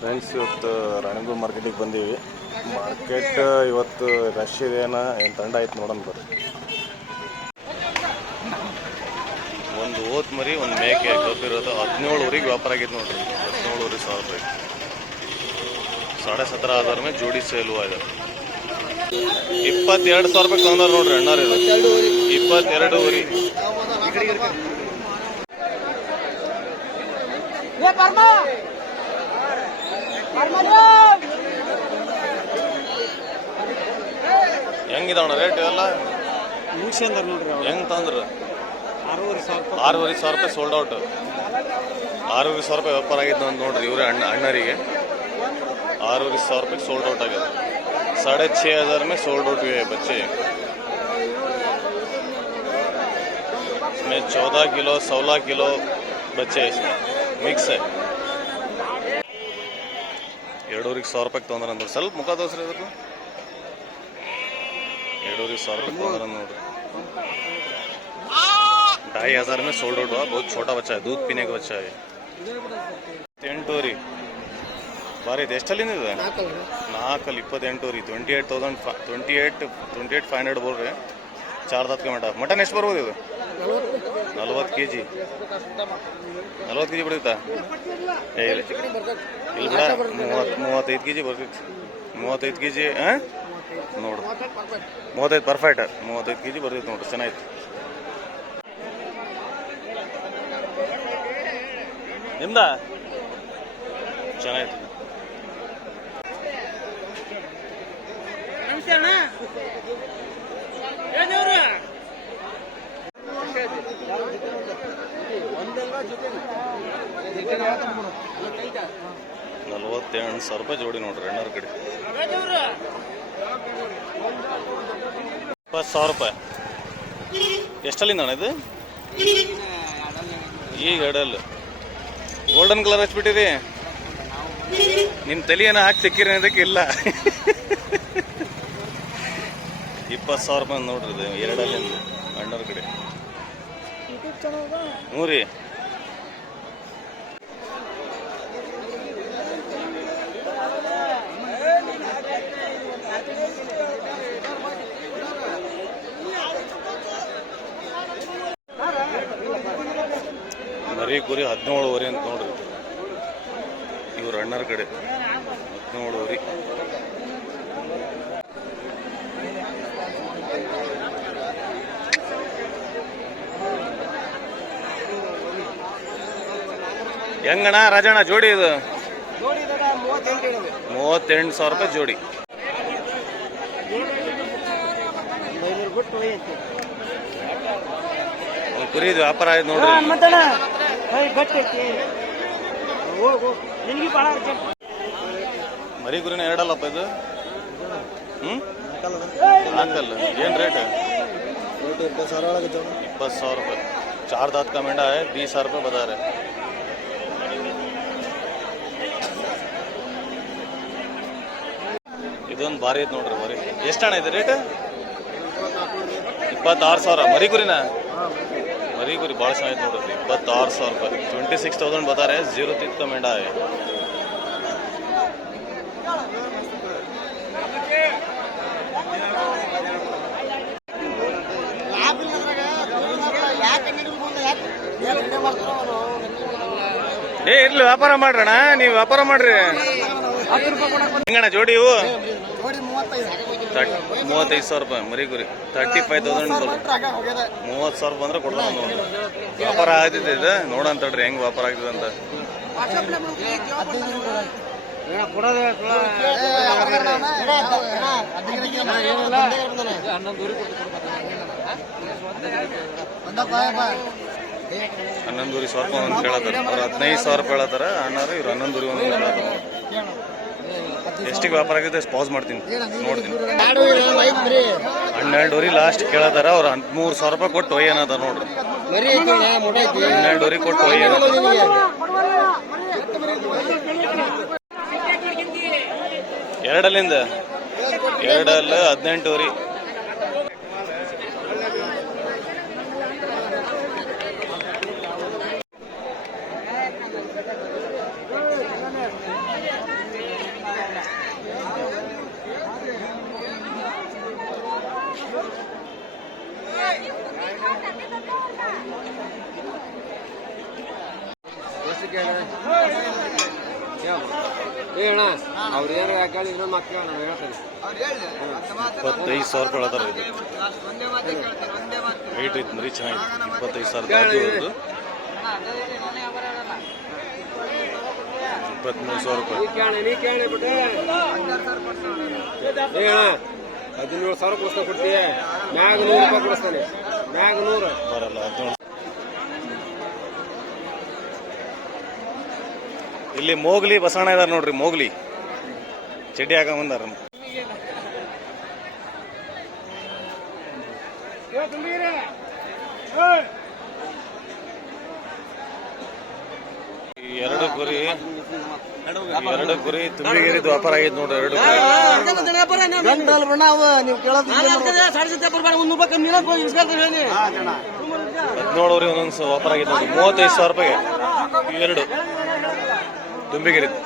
Friends, ಇವತ್ತು ರಾಣಿಬೆನ್ನೂರು ಮಾರ್ಕೆಟಿಗೆ ಬಂದೀವಿ. ಮಾರ್ಕೆಟ್ ಇವತ್ತು ರಶ್ ಇದೆಯಾ ಏನು ತಂಡ ಆಯ್ತು ನೋಡೋಣ ಬರ್ರಿ. ಒಂದು ಓತ್ ಮರಿ ಒಂದು ಮೇಕೆ ಕಬ್ಬಿರೋದು 17 ವ್ಯಾಪಾರ ಆಗಿತ್ತು ನೋಡ್ರಿ. 17,000 रुपये 17,500 में जोड़ी सेल हुआ है. 22,000 रुपये ತೊಗೊಂಡಾರ ನೋಡ್ರಿ ಅಣ್ಣಾರ. 22 ಹೆಂಗಿದಾವಣ ರೇಟ್ ಎಲ್ಲ ಹೆಂಗ್ ತಂದ್ರ? 6,500 रुपये ಸೋಲ್ಡ್ ಔಟ್. 6,500 रुपये ವ್ಯಾಪಾರ ಆಗಿದ್ದು ಅಂತ ನೋಡ್ರಿ. ಇವ್ರೆ ಅಣ್ಣರಿಗೆ 6,500 रुपये सोल्ड आउट आ गया. 6,500 में सोल्ड आउट हुए बच्चे. इसमें 14 किलो 16 किलो बच्चे इसमें मिक्स है. 2,500 रुपये ತೊಂದ್ರೆ ಸ್ವಲ್ಪ ಮುಖ ತೋರಿಸ್ರಿ. ಅದಕ್ಕೆ 2,500 रुपये ತೊಂದ್ರೆ ನೋಡ್ರಿ. 2,500 में सोल्ड आउट हुआ. बहुत छोटा बच्चा है, दूध पीने का बच्चा है. 8 ಬಾರಿ ಇದು ಎಷ್ಟಲ್ಲಿಂದ ಇದೆ? 4 28 28,500 ಬೋಲ್ರಿ. 4 दांत का ಮಟನ್ ಎಷ್ಟು ಬರ್ಬೋದು ಇದು? 40 kg 40 kg ಬರ್ತೈತಾ? ಇಲ್ಲಿ ಬಿಡ 35 kg ಬರ್ತೈತಿ. 35 kg ನೋಡು. 35 ಪರ್ಫೆಕ್ಟ್. 35 kg ಬರ್ತೈತಿ ನೋಡ್ರಿ. ಚೆನ್ನಾಗಿತ್ತು. ನಿಮ್ದ ಚೆನ್ನಾಗಿತ್ತು. ₹48,000 ಜೋಡಿ ನೋಡ್ರಿ ಅಣ್ಣರ ಕಡೆ. 20,000 ರೂಪಾಯಿ. ಎಷ್ಟಲ್ಲಿಂದ ಅಣ್ಣ ಇದು? ಈಗ ಎಡಲ್ ಗೋಲ್ಡನ್ ಕಲರ್ ಹಚ್ಬಿಟ್ಟಿರಿ. ನಿಮ್ ತಲೆಯನ್ನ ಹಾಕಿ ತೆಕ್ಕಿರಿ ಅದಕ್ಕೆ ಇಲ್ಲ. 20,000 ರೂಪಾಯಿ ನೋಡ್ರಿ ಇದು ಎರಡಲ್ಲಿಂದ ಅಣ್ಣರ ಕಡೆ. ಹ್ಞೂ ರೀ. ಮರಿ ಕುರಿ 17,500 ಅಂತ ನೋಡ್ರಿ. ಇವ್ರ ಅಣ್ಣರ ಕಡೆ 17,500. ಹೆಂಗಣ ರಾಜಣ್ಣ ಜೋಡಿ ಇದು? 38,000 ರೂಪಾಯಿ ಜೋಡಿ. ಕುರಿದು ವ್ಯಾಪಾರ ಆಯ್ತು ನೋಡ್ರಿ. ಮರಿ ಕುರಿನ ಎರಡಲ್ಲಪ್ಪ ಇದು. ಹಾಕಲ್ಲ. ಏನ್ ರೇಟ್? 20,000 रुपये. 4 दांत का मेंढा है. 20,000 रुपये बता रहे. ಇದೊಂದು ಭಾರಿ ಐತೆ ನೋಡ್ರಿ ಮರಿ. ಎಷ್ಟಣ್ಣ ಇದೆ ರೇಟ್? 26,000. ಮರಿ ಕುರಿನ? ಮರಿ ಕುರಿ ಭಾಳ ಚೆನ್ನಾಗಿತ್ತು ನೋಡ್ರಿ. 26,000 रुपये. 26,000 बता रहे. 0 तीत का मेंढा है. ಇರ್ಲಿ ವ್ಯಾಪಾರ ಮಾಡ್ರಣ. ನೀವು ವ್ಯಾಪಾರ ಮಾಡ್ರಿ. ಹೆಂಗಣ್ಣ ಜೋಡಿ ಇವು? 35,000 ರೂಪಾಯಿ ಮರಿ ಗುರಿ. 35,000. 30,000 ಬಂದ್ರೆ ಕೊಡ್ತಾನ ನೋಡಿ. ವ್ಯಾಪಾರ ಆಗ್ತಿದೆ ಇದು. ನೋಡಂತಡ್ರಿ ಹೆಂಗ್ ವ್ಯಾಪಾರ ಆಗ್ತದೆ ಅಂತ. ಹನ್ನೊಂದೂರಿ ₹1,000 ಅಂತ ಕೇಳತ್ತಾರ. ಅವ್ರು 15,000 ರೂಪಾಯಿ ಹೇಳತ್ತಾರ ಅಣ್ಣಾರು. ಇವ್ರು 11 ಒಂದು ಹೇಳತ್ತಾರ. ಎಷ್ಟಿಗೆ ವ್ಯಾಪಾರ ಆಗಿದೆ ಪಾಸ್ ಮಾಡ್ತೀನಿ ನೋಡ್ತೀನಿ. 12 ಲಾಸ್ಟ್ ಕೇಳತ್ತಾರ. ಅವ್ರು 13,000 ರೂಪಾಯಿ ಕೊಟ್ಟು ಒಯ್ಯನತ್ತಾರ ನೋಡ್ರಿ. 12 ಕೊಟ್ಟು ಒಯ್ಯನ. ಎರಡಲ್ಲಿಂದ 18. ಅಣ್ಣ ಅವ್ರು ಏನು ಯಾಕೆ ಹೇಳಿದ್ರು ಮಕ್ಕಳು ನಾನು ಹೇಳ್ತೇನೆ. 25,000 ರೂಪಾಯಿ ಹೇಳ್ತಾರೆ ಇದು. ರೇಟ್ ಐತೆ ಮರಿ ಚೆನ್ನಾಗಿದೆ. 25,000 23,000 ರೂಪಾಯಿ. ನೀ ಕೇಳಿ ಬಿಟ್ಟೆ 17,000 ಕೊಡ್ತಾ ಕೊಡ್ತೀವಿ. ಮ್ಯಾಗ 100 ರೂಪಾಯಿ ಕೊಡಿಸ್ತಾನೆ. ಮ್ಯಾಗ 100 ಬರಲ್ಲ 17. ಇಲ್ಲಿ ಮೋಗ್ಲಿ ಬಸವಣ್ಣ ಇದಾರೆ ನೋಡ್ರಿ. ಮೋಗ್ಲಿ ಚಡ್ಡಿ ಹಾಕೊಂಡ್ ಬಂದಾರ. ಎರಡು ಕುರಿ ತುಂಬಿಗಿರಿದು ವ್ಯಾಪಾರ ಆಗೈತೆ ನೋಡ್ರಿ. 2 ಕುರಿ 17 ಒಂದೊಂದು ವ್ಯಾಪಾರ ಆಗೈತೆ ನೋಡ್ರಿ. 35,000 ರೂಪಾಯಿಗೆ 2 ತುಂಬಿಗಿರಿದು.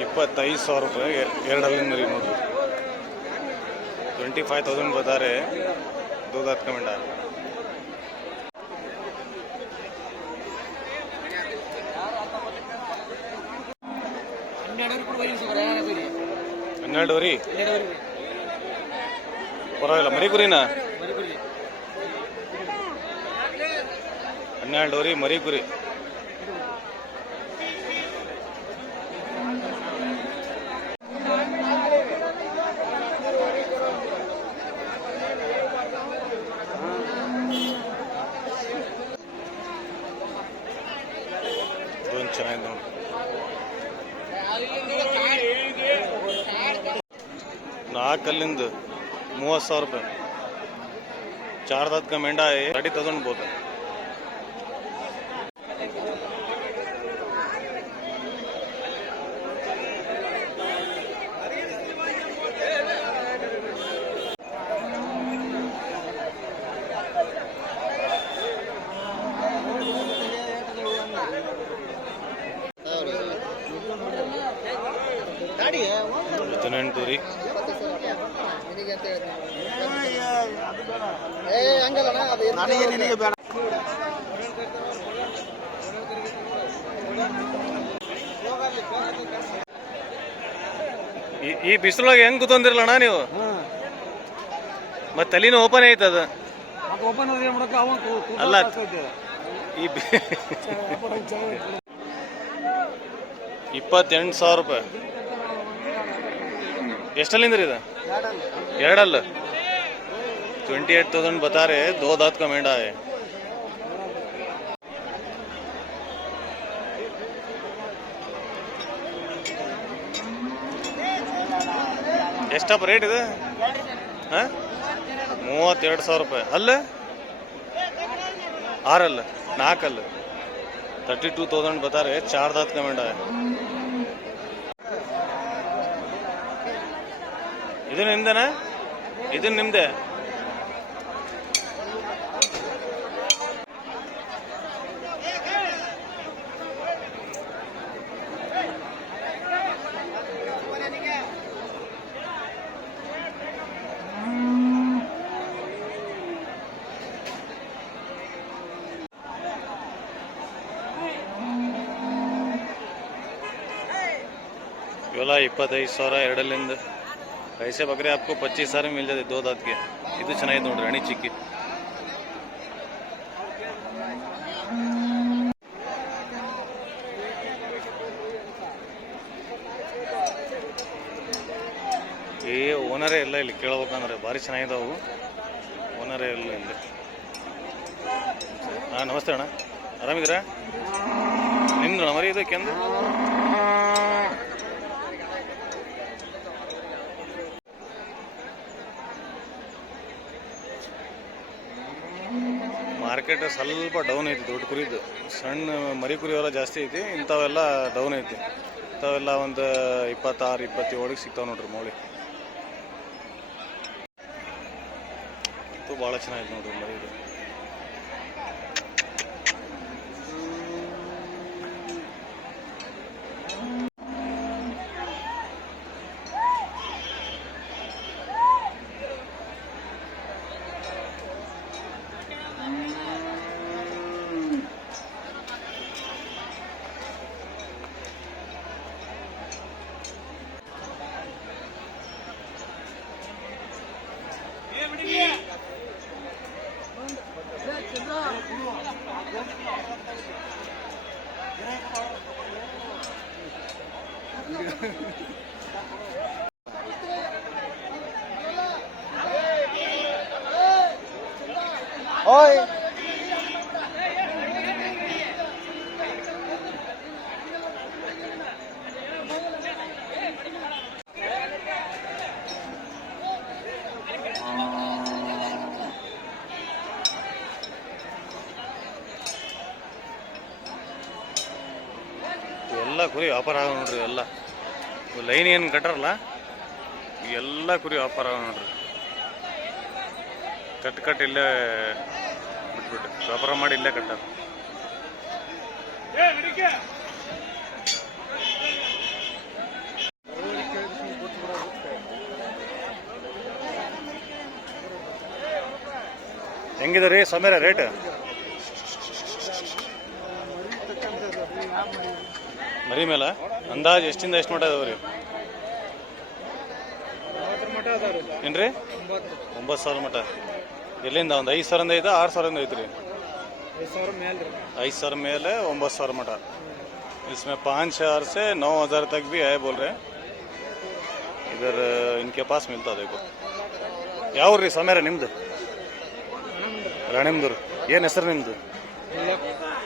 25,000 ರೂಪಾಯಿ 2 ಅಲ್ಲಿಂದ ಮರಿ ನೋಡ್ರಿ. 25,000 ಬತಾರೆ. दूध हाथ का मंडा 12 ಪರವಾಗಿಲ್ಲ. ಮರಿ ಕುರಿನಾ 12 ಮರಿ ಕುರಿ. ಚೆನ್ನಾಗಿದೆ ನೋಡಿ. 4 ಅಲ್ಲಿಂದ 30,000 ರೂಪಾಯಿ. 4 दांत का मेंढा है. 30,000 बोलते हैं. टूरी ಈ ಬಿಸಿಲೊಳಗೆ ಹೆಂಗ್ ಕೂತೊಂದಿರಲಣ್ಣ ನೀವು? ಮತ್ತೆ ತಲೆನೂ ಓಪನ್ ಐತದ. ಅಲ್ಲ ಈ 28,000 ರೂಪಾಯಿ. ಎಷ್ಟಲ್ಲಿಂದ ಇದು? 2 अल्ल 28,000 बता रहे. 2 दांत का मेंढा है. ಎಷ್ಟಪ್ಪ ರೇಟ್ ಇದು? 32,000 ರೂಪಾಯಿ. ಅಲ್ಲ 6 अल्ल 4 अल्ल 32,000 बता रहे. 4 दांत का मेंढा है. ಇದು ನಿಮ್ದೇನಾ? ಇದು ನಿಮ್ದೆ? ಇವೆಲ್ಲ 25,000 2 ऐसे बकरे आपको 25,000 में मिल जाते 2 दांत के. ಇದು ಚೆನ್ನಾಗಿದೆ ನೋಡ್ರಿ. ಅಣಿ ಚಿಕ್ಕಿ. ಈ ಓನರೇ ಇಲ್ಲ ಇಲ್ಲಿ ಕೇಳಬೇಕಂದ್ರೆ. ಭಾರಿ ಚೆನ್ನಾಗಿದ್ದಾವು. ಓನರೇ ಇಲ್ಲ ಇಲ್ಲಿ. ನಮಸ್ತೆ ಅಣ್ಣ, ಆರಾಮಿದ್ದೀರಾ? ನಿಮ್ದು ಮರಿ ಇದಕ್ಕೆ ಅಂದು ಮಾರ್ಕೆಟ್ ಸ್ವಲ್ಪ ಡೌನ್ ಐತಿ. ದೊಡ್ಡ ಕುರಿದು ಸಣ್ಣ ಮರಿ ಕುರಿಯೆಲ್ಲ ಜಾಸ್ತಿ ಐತಿ. ಇಂಥವೆಲ್ಲ ಡೌನ್ ಐತಿ. ಇಂಥವೆಲ್ಲ ಒಂದು 26, 27 ಸಿಗ್ತಾವೆ ನೋಡ್ರಿ ಮೌಳಿ. ಭಾಳ ಚೆನ್ನಾಗಿದೆ ನೋಡ್ರಿ ಮರಿ ಇದು. ಓಯ್ ಎಲ್ಲ ಕುರಿ ವ್ಯಾಪಾರ ಆಗ ನೋಡ್ರಿ. ಎಲ್ಲ ಲೈನ್ ಏನು ಕಟ್ಟಾರಲ್ಲ ಎಲ್ಲ ಕುರಿ ವ್ಯಾಪಾರ ಆಗ ನೋಡ್ರಿ. ಕಟ್ ಇಲ್ಲೇ ಬಿಟ್ಬಿಟ್ಟು ವ್ಯಾಪಾರ ಮಾಡಿ ಇಲ್ಲೇ ಕಟ್ಟಾರ. ಹೆಂಗಿದೆ ರೀ ಸಮೀರ ರೇಟ್? ಮರಿ ಮೇಲೆ ಅಂದಾಜು ಎಷ್ಟಿಂದ ಎಷ್ಟು ಮಟ್ಟ ಅದಾವ ರೀ? ಏನ್ರಿ 9,000 ಮಟ್ಟ. ಎಲ್ಲಿಂದ? ಒಂದು 5,000 ಐತೆ 6,000 ಐತ್ರಿ? 5,000 ಮೇಲೆ 9,000 मटा। इसमें 5,000 से 9,000 तक भी है बोल रहे हैं। इधर इनके पास मिलता देखो। ಯಾವ ರೀ ಸಮೇರ ನಿಮ್ದು? ರಾಣಿಮ್ದೂರು. ಏನು ಹೆಸರು ನಿಮ್ದು?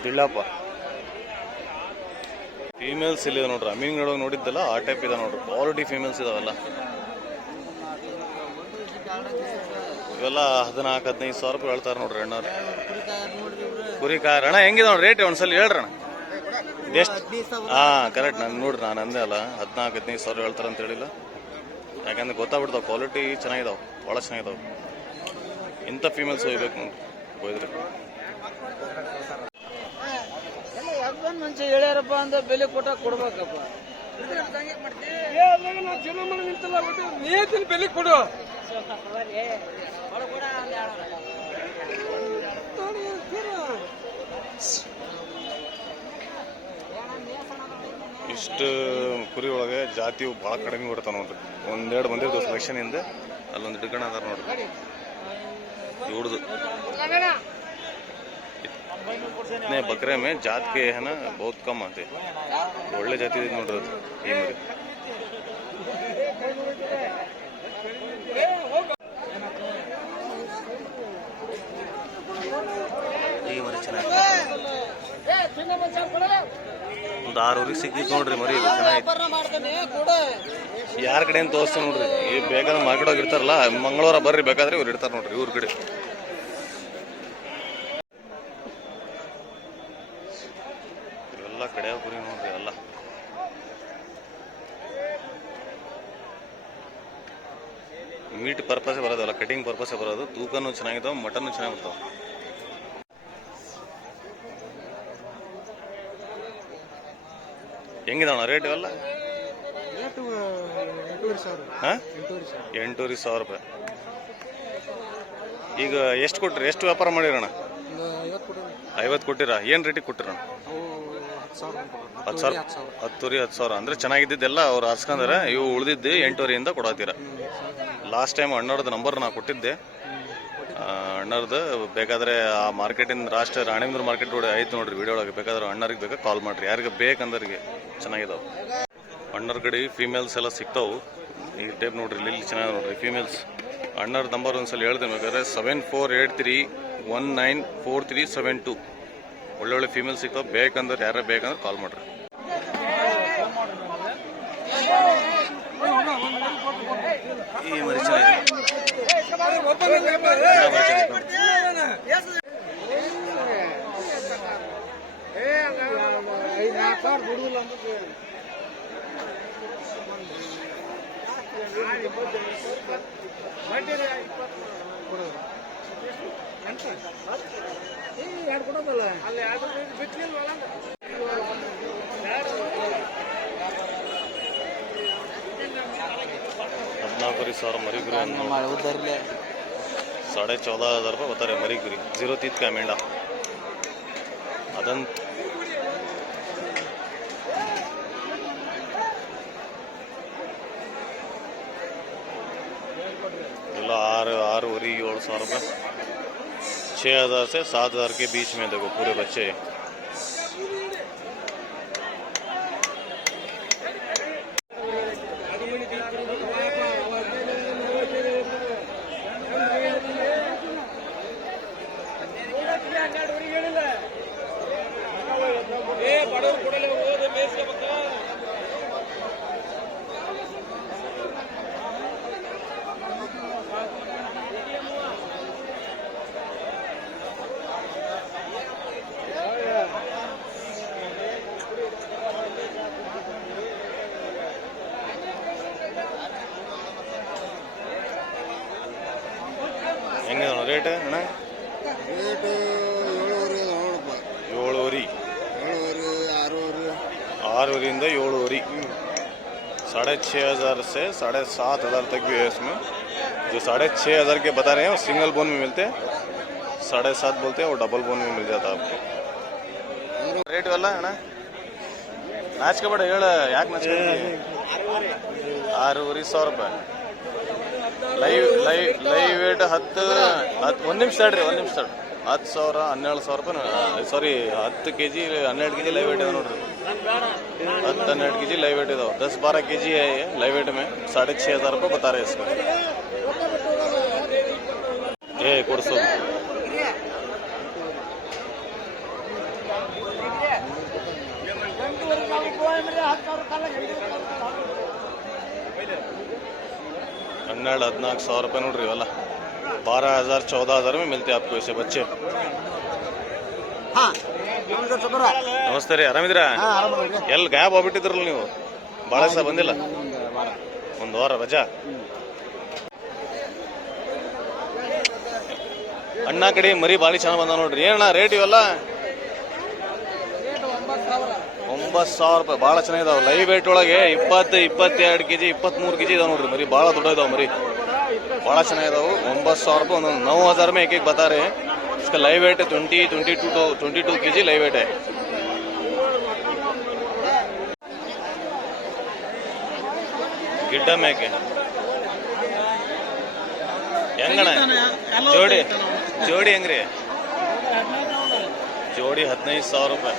ದಿಳ್ಳಪ್ಪ. ಫೀಮೇಲ್ಸ್ ಇಲ್ಲಿ ನೋಡ್ರಿ, ಅಮೀನ್ಗಡೋಗಿ ನೋಡಿದ್ದಲ್ಲ ಆ ಟೈಪ್ ಇದೆ ನೋಡ್ರಿ. ಕ್ವಾಲಿಟಿ ಫೀಮೇಲ್ಸ್ ಇದಾವೆಲ್ಲ. ಇವೆಲ್ಲ 14-15 ಸಾವಿರ ರೂಪಾಯಿ ಹೇಳ್ತಾರೆ ನೋಡ್ರಿ ಅಣ್ಣ. ಕುರಿ ಕಾರ್ ಅಣ್ಣ ಹೆಂಗಿದೆ ನೋಡಿ ರೇಟ್ ಒಂದ್ಸಲ ಹೇಳ್ರಣ್ಣ. ಎಷ್ಟು? ಕರೆಕ್ಟ್. ನಾನು ನೋಡ್ರಿ, ನಾನು ಅಂದೆ ಅಲ್ಲ 14-15 ಸಾವಿರ ಹೇಳ್ತಾರೆ ಅಂತ ಹೇಳಿಲ್ಲ. ಯಾಕಂದ್ರೆ ಗೊತ್ತಾಗ್ಬಿಡ್ತಾವೆ, ಕ್ವಾಲಿಟಿ ಚೆನ್ನಾಗಿದಾವೆ, ಭಾಳ ಚೆನ್ನಾಗಿದಾವೆ. ಇಂಥ ಫೀಮೇಲ್ಸ್ ಹೋಗ್ಬೇಕು ನೋಡ್ರಿ ಹೋಯ್ದ್ರಿ. ಮುಂಚೆ ಹೇಳ್ಯಾರಪ್ಪ ಅಂತ ಬೆಲೆ ಕೊಟ್ಟಾಗ ಕೊಡ್ಬೇಕಪ್ಪ. ಬೆಲೆ ಕೊಡು. ಇಷ್ಟು ಕುರಿ ಒಳಗೆ ಜಾತಿಯು ಭಾಳ ಕಡಿಮೆ ಬರ್ತಾವ ನೋಡ್ರಿ. ಒಂದೆರಡು ಬಂದಿರ್ತಾವೆ ಸೆಲೆಕ್ಷನ್ ಇಂದ. ಅಲ್ಲೊಂದು ಹಿಡ್ಕೊಂಡು ಅದಾರ ನೋಡ್ರಿ ಇವ್ರದ್ದು. इतने बकरे में जात के है ना बहुत कम आते. ಒಳ್ಳೆ ಜಾತಿ ಇದೆ ನೋಡ್ರಿ ಅದು ಈ ಮರಿ. ಈ ಮರಿ ಚೆನ್ನಾಗಿ ಒಂದು 6 ಊರಿಗೆ ಸಿಕ್ಕಿತ್ತು ನೋಡ್ರಿ ಮರಿ. ಚೆನ್ನಾಗಿ ಯಾರ ಕಡೆ ಅಂತ ತೋರಿಸ್ತೀನಿ ನೋಡ್ರಿ. ಈ ಬೇಕಾದ್ರೆ ಮಾರ್ಕೆಟ್ ಹೋಗಿ ಇರ್ತಾರಲ್ಲ, ಮಂಗಳವಾರ ಬರ್ರಿ ಬೇಕಾದ್ರೆ ಇವ್ರು ಇರ್ತಾರೆ ನೋಡ್ರಿ ಇವ್ರ ಕಡೆ. ಇವೆಲ್ಲ ಕಡೆ ಕುರಿ ನೋಡ್ರಿ. ಎಲ್ಲ ಮೀಟ್ ಪರ್ಪಸೇ ಬರೋದಲ್ಲ, ಕಟಿಂಗ್ ಪರ್ಪಸೇ ಬರೋದು. ತೂಕನೂ ಚೆನ್ನಾಗಿದಾವೆ, ಮಟನ್ನು ಚೆನ್ನಾಗಿ ಬರ್ತಾವೆ. ಹೆಂಗಿದಾವಣ್ಣ ರೇಟ್ ಇವೆಲ್ಲ? 8,500 ರೂಪಾಯಿ. ಈಗ ಎಷ್ಟು ಕೊಟ್ರಿ? ಎಷ್ಟು ವ್ಯಾಪಾರ ಮಾಡಿರಣ್ಣ? 50 ಕೊಟ್ಟಿರಾ? ಏನು ರೇಟಿಗೆ ಕೊಟ್ಟಿರ? 10,000 ಅಂದ್ರೆ ಚೆನ್ನಾಗಿದ್ದಿದ್ದೆಲ್ಲ ಅವ್ರು ಆರ್ಸ್ಕೊಂಡ್ರೆ. ಇವು ಉಳಿದಿದ್ದು 8,500 ಕೊಡತ್ತೀರ. ಲಾಸ್ಟ್ ಟೈಮ್ ಅಣ್ಣವ್ರದ್ದು ನಂಬರ್ ನಾ ಕೊಟ್ಟಿದ್ದೆ. ಅಣ್ಣವ್ರದ್ದು ಬೇಕಾದ್ರೆ ಆ ಮಾರ್ಕೆಟಿಂದ ರಾಷ್ಟ್ರ ರಾಣಿಮಂದ್ರ ಮಾರ್ಕೆಟ್ ರೋಡ್ ಆಯ್ತು ನೋಡ್ರಿ ವಿಡಿಯೋ ಒಳಗೆ. ಬೇಕಾದ್ರೆ ಅಣ್ಣರಿಗೆ ಬೇಕಾ ಕಾಲ್ ಮಾಡ್ರಿ, ಯಾರಿಗೆ ಬೇಕಂದ್ರಿಗೆ. ಚೆನ್ನಾಗಿದಾವೆ ಅಣ್ಣರ ಕಡೆ ಫೀಮೇಲ್ಸ್ ಎಲ್ಲ ಸಿಗ್ತಾವೆ. ಈ ಟೈಪ್ ನೋಡ್ರಿ, ಇಲ್ಲಿ ಚೆನ್ನಾಗಿ ನೋಡ್ರಿ ಫೀಮೇಲ್ಸ್. ಅಣ್ಣರ ನಂಬರ್ ಒಂದ್ಸಲ ಹೇಳ್ತೀನಿ ಬೇಕಾದ್ರೆ 7483194372. ಒಳ್ಳೊಳ್ಳೆ ಫೀಮೇಲ್ಸ್ ಸಿಗ್ತಾವೆ. ಬೇಕಂದ್ರೆ ಯಾರೇ ಬೇಕಂದ್ರೆ ಕಾಲ್ ಮಾಡ್ರಿ. ಈ ಮರಿ ಚೆನ್ನಾಗಿದೆ. ಕೊಡೋದಲ್ಲ 14,000 मरी गुरी 14,500 रुपये बता रहे मरी गुरी. 0 तीत का मेंढा अदंत. ಎಲ್ಲ 6,500-7,000 रुपये. 6,000 से 7,000 के बीच में देखो पूरे बच्चे. ಹೆಂಗಿದೆ ರೇಟ್ ಅಣ್ಣ? ರೇಟ್ 7,500 ನೋಡಪ್ಪ. 7,500 7,500 6,500 ಇಂದ 7,500 6,500 से 7,500 तक भी है इसमें। जो 6,500 के बता रहे हैं वो सिंगल बोन में मिलते हैं, 7.5 बोलते हैं वो डबल बोन में मिल जाता है आपको। ರೇಟ್ ಅಲ್ಲ ಅಣ್ಣ? ನಾಚ್ಕೋಬೇಡ ಹೇಳ, ಯಾಕೆ ನಾಚ್ಕೊಂಡಿ? 6,500 ರೂಪಾಯಿ ಲೈವ್ ವೇಟ್ 10 1 ನಿಮಿಷ ತಡ್ರಿ, 1 ನಿಮಿಷ ತಡ್ರಿ. 10,000 12,000 ರೂಪಾಯಿ, ಸಾರಿ 10 kg 12 kg लाइव वेट है नोड्री। 10-12 kg लाइव वेट इदाವೆ। 10-12 kg है ये लाइव वेट में 6,500 रुपये बता रहे हैं इसका। ये कोर्सो हन्नेरಡು 14,000 रुपये नोड्री इवेಲ್ಲ। 12,000-14,000 में मिलते हैं आपको ऐसे बच्चे। ನಮಸ್ತೆ ರೀ, ಆರಾಮಿದ್ರಾ? ಎಲ್ಲಿ ಗಾಯಬ್ ಹೋಗ್ಬಿಟ್ಟಿದ್ರಲ್ಲ ನೀವು, ಭಾಳ ದಿವಸ ಬಂದಿಲ್ಲ. ಒಂದು ವಾರ ರಜಾ. ಅಣ್ಣ ಕಡೆ ಮರಿ ಭಾಳ ಚೆನ್ನಾಗಿ ಬಂದ ನೋಡ್ರಿ. ಏನಣ್ಣ ರೇಟ್ ಇವೆಲ್ಲ? 9,000 ರೂಪಾಯಿ. ಭಾಳ ಚೆನ್ನಾಗಿದಾವೆ ಲೈವ್ ವೇಟ್ ಒಳಗೆ. 20-22 kg 23 kg ಇದಾವೆ ನೋಡ್ರಿ ಮರಿ. ಭಾಳ ದೊಡ್ಡ ಇದಾವೆ ಮರಿ, ಭಾಳ ಚೆನ್ನಾಗಿದಾವೆ. 9,000 ರೂಪಾಯಿ ಒಂದೊಂದು। 9,000 में एक बता रहे हैं। इसका live wait 22 kg live wait है। ಗಿಡ್ಡ ಮೇಕೆ ಹೆಂಗಣ ಜೋಡಿ ಹೆಂಗ್ರಿ? ಜೋಡಿ 15,000 ರೂಪಾಯಿ.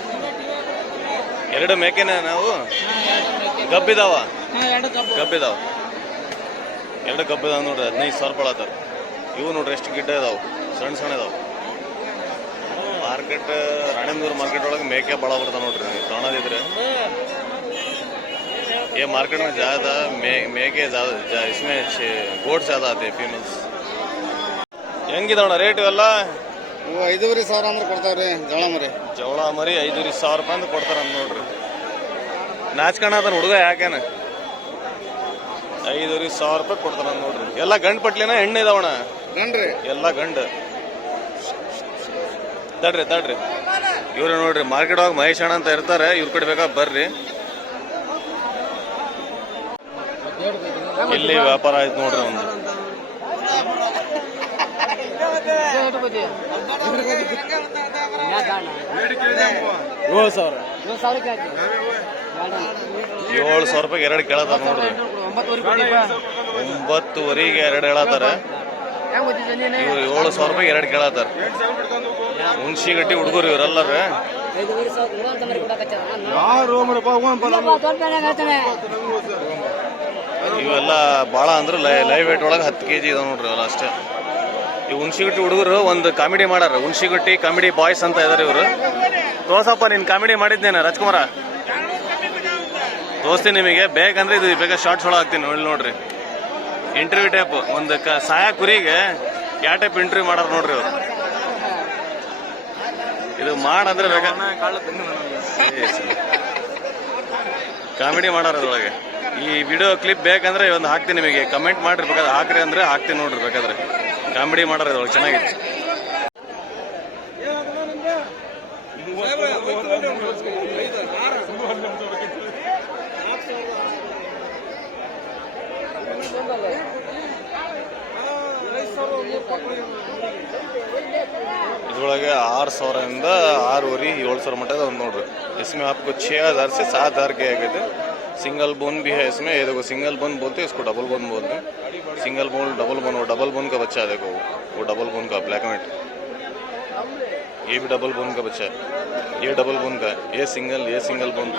2 ಮೇಕೆನ ನಾವು ಗಬ್ಬಿದಾವ 2 ಗಬ್ಬಿದಾವ ನೋಡ್ರಿ. 15,000 ರೂಪಾಯಿ ಆತಾರ ಇವು ನೋಡ್ರಿ. ಎಷ್ಟು ಗಿಡ್ಡ ಇದಾವೆ, ಸಣ್ಣ ಸಣ್ಣ ಇದಾವೆ. ಮಾರ್ಕೆಟ್ ರಾಣೇಂದೂರು ಮಾರ್ಕೆಟ್ ಒಳಗೆ ಮೇಕೆ ಭಾಳ ಬರ್ತಾವ ನೋಡ್ರಿ. ನೀವು ಕಾಣೋದಿದ್ರೆ ये मार्केट में ज़्यादा मेके इसमें गोट ज़्यादा आते हैं फीमेल्स। ಹೆಂಗಿದವಣ್ಣ ರೇಟ್ ಇವೆಲ್ಲ? 5,500 ಅಂದ್ರೆ ಕೊಡ್ತಾವ್ರಿ ಜವಳ ಮರಿ 5,500 ರೂಪಾಯಿ ಅಂತ ಕೊಡ್ತಾರ ನೋಡ್ರಿ. ನಾಚ್ಕಣದ ಹುಡುಗ ಯಾಕೇನ 5,500 ರೂಪಾಯಿ ಕೊಡ್ತಾರ ನೋಡ್ರಿ. ಎಲ್ಲ ಗಂಡು ಪಟ್ಲಿನ ಹೆಣ್ಣು ಇದಾವಣ? ಗಂಡ್ರಿ ಎಲ್ಲ ಗಂಡು. ತಡ್ರಿ ಇವ್ರು ನೋಡ್ರಿ ಮಾರ್ಕೆಟ್ ಒಳಗೆ ಮಹೇಶ್ ಅಣ್ಣ ಅಂತ ಇರ್ತಾರೆ. ಇವ್ರ ಕಡೆ ಬೇಕಾ ಬರ್ರಿ. ಇಲ್ಲಿ ವ್ಯಾಪಾರ ಆಯ್ತು ನೋಡ್ರಿ ಒಂದು. $7,000 ರೂಪಾಯಿಗೆ 2 ಕೇಳತ್ತಾರ ನೋಡ್ರಿ. 9,500ಗೆ 2 ಹೇಳತ್ತಾರ. ಇವ್ರು 7,000 ರೂಪಾಯಿಗೆ 2 ಕೇಳತ್ತಾರ. ಹುಣ್ಸಿಗಟ್ಟಿ ಹುಡುಗರು ಇವರೆಲ್ಲರ. ಇವೆಲ್ಲ ಭಾಳ ಅಂದ್ರೆ ಲೈವ್ ವೇಟ್ ಒಳಗೆ 10 kg ಇದಾವೆ ನೋಡ್ರಿ ಅವೆಲ್ಲ ಅಷ್ಟೇ. ಈ ಹುಣ್ಸಿಗಟ್ಟಿ ಹುಡುಗರು ಒಂದು ಕಾಮಿಡಿ ಮಾಡಾರ. ಹುಣ್ಸಿಗಟ್ಟಿ ಕಾಮಿಡಿ ಬಾಯ್ಸ್ ಅಂತ ಇದಾರೆ ಇವರು. ತೋರ್ಸಪ್ಪ, ನೀನು ಕಾಮಿಡಿ ಮಾಡಿದ್ದೇನೆ ರಾಜ್ಕುಮಾರ, ತೋರಿಸ್ತೀನಿ ನಿಮಗೆ. ಬೇಕಂದ್ರೆ ಇದು ಬೇಗ ಶಾರ್ಟ್ಸ್ ಒಳಗೆ ಹಾಕ್ತೀನಿ ನೋಡ್ರಿ. ಇಂಟರ್ವ್ಯೂ ಟೈಪ್ ಒಂದು ಸಾಯ ಕುರಿಗೆ ಯಾವ ಟೈಪ್ ಇಂಟರ್ವ್ಯೂ ಮಾಡಾರ ನೋಡ್ರಿ ಅವ್ರು. ಇದು ಮಾಡಂದ್ರೆ ಬೇಗ ಕಾಮಿಡಿ ಮಾಡಾರ ಅದ್ರೊಳಗೆ. ಈ ವಿಡಿಯೋ ಕ್ಲಿಪ್ ಬೇಕಂದ್ರೆ ಒಂದು ಹಾಕ್ತೀನಿ ನಿಮಗೆ. ಕಮೆಂಟ್ ಮಾಡ್ರಿ, ಬೇಕಾದ್ರೆ ಹಾಕ್ರಿ ಅಂದ್ರೆ ಹಾಕ್ತೀನಿ ನೋಡ್ರಿ. ಬೇಕಾದ್ರೆ ಕಾಮಿಡಿ ಮಾಡಾರ ಇದ್ರೊಳಗೆ ಚೆನ್ನಾಗಿದೆ. ಇದ್ರೊಳಗೆ 6,000 ಇಂದ 6,500 7,000 मट नोड्री। इसमें आपको 6,000 से 7,000 के आगे थे। सिंगल बोन भी है इसमें, ये देखो सिंगल बोन बोलते हैं, इसको डबल बोन बोलते हैं। सिंगल बोन डबल बोन, वो डबल बोन का बच्चा है, देखो वो डबल बोन का ब्लैक एंड, ये भी डबल बोन का बच्चा है, ये डबल बोन का है, ये सिंगल बोन।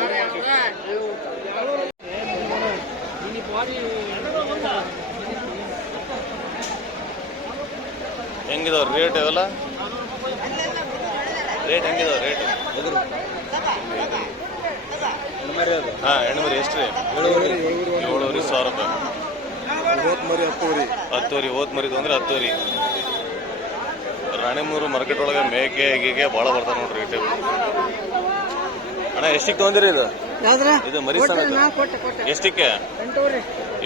ಹೆಂಗಿದಾವ ರೇಟ್ ಇವೆಲ್ಲ? ರೇಟ್ ಹೆಂಗಿದಾವ ರೇಟ್? ಹಾಂ ಹೆಣ್ಮರಿ ಎಷ್ಟು ರೀ? 7,500 ರೂಪಾಯಿ. 10,000 ಹೋತ್ ಮರಿದು ಅಂದ್ರೆ 10,000. ರಾಣಿಮೂರು ಮಾರ್ಕೆಟ್ ಒಳಗೆ ಮೇಕೆ ಗೀಗೆ ಭಾಳ ಬರ್ತಾವ ನೋಡ್ರಿ ರೇಟ್. ಅಣ್ಣ ಎಷ್ಟಿಗೆ ತೊಗೊಂದಿರಿ ಇದು? ಇದು ಮರಿ ಎಷ್ಟಕ್ಕೆ?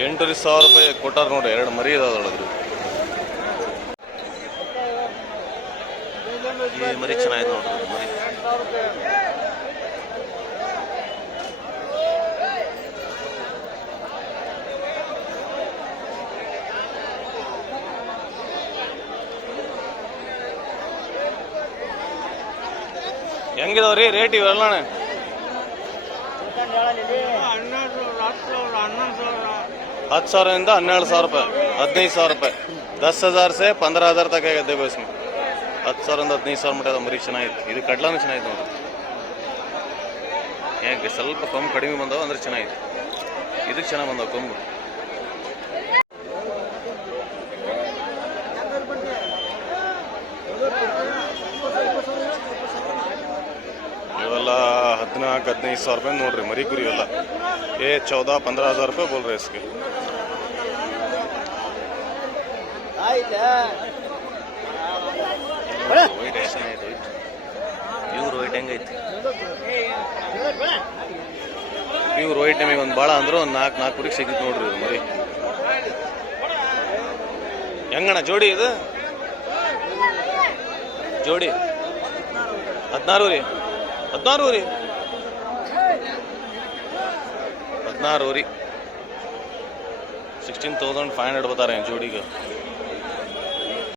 8,500 ರೂಪಾಯಿ ಕೊಟ್ಟಾರ ನೋಡ್ರಿ. 2 ಮರಿ ಇದಾವ್ರಿ. ಈ ಮರಿ ಚೆನ್ನಾಗಿದೆ ನೋಡ್ರಿ ಮರಿ. ಹೆಂಗಿದಾವ್ರಿ ರೇಟ್ ಇವೆಲ್ಲ? 10,000 ಇಂದ 12,000 ರೂಪಾಯಿ, 15,000 ರೂಪಾಯಿ, 10,000 से 15,000 तक है देखो इसमें. 10,000 ಇಂದ 15,000 ಮಟ್ಟ ಮರಿ ಚೆನ್ನಾಗಿತ್ತು. ಇದು ಕಡ್ಲಾನು ಚೆನ್ನಾಗಿತ್ತು ನೋಡ್ರಿ. ಹೇಗೆ ಸ್ವಲ್ಪ ಕೊಂಬು ಕಡಿಮೆ ಬಂದವ ಅಂದ್ರೆ ಚೆನ್ನಾಗಿತ್ತು. ಇದಕ್ಕೆ ಚೆನ್ನಾಗಿ ಬಂದವ ಕೊಂಬು. ಇವೆಲ್ಲ 14-15,000 ರೂಪಾಯಿ ನೋಡ್ರಿ ಮರಿ ಕುರಿ ಇವೆಲ್ಲ. 14-15,000 ರೂಪಾಯಿ ಬೋಲ್ ರहे इसके. ವೈಟ್ ಚೆನ್ನಾಗೈತೆ. ಪ್ಯೂರ್ ವೈಟ್ ಹೆಂಗೈತಿ? ಪ್ಯೂರ್ ವೈಟ್ ನಿಮಗೆ ಒಂದು ಭಾಳ ಅಂದ್ರೆ ಒಂದು 4 ಕುರಿಗೆ ಸಿಗುತ್ತೆ ನೋಡ್ರಿ ಇದು ಮರಿ. ಹೆಂಗಣ್ಣ ಜೋಡಿ ಇದು? ಜೋಡಿ 16 ರೀ. 16 ರೀ. 16 ರೀ. 16,500 ಬತಾರೆ ಜೋಡಿಗೆ.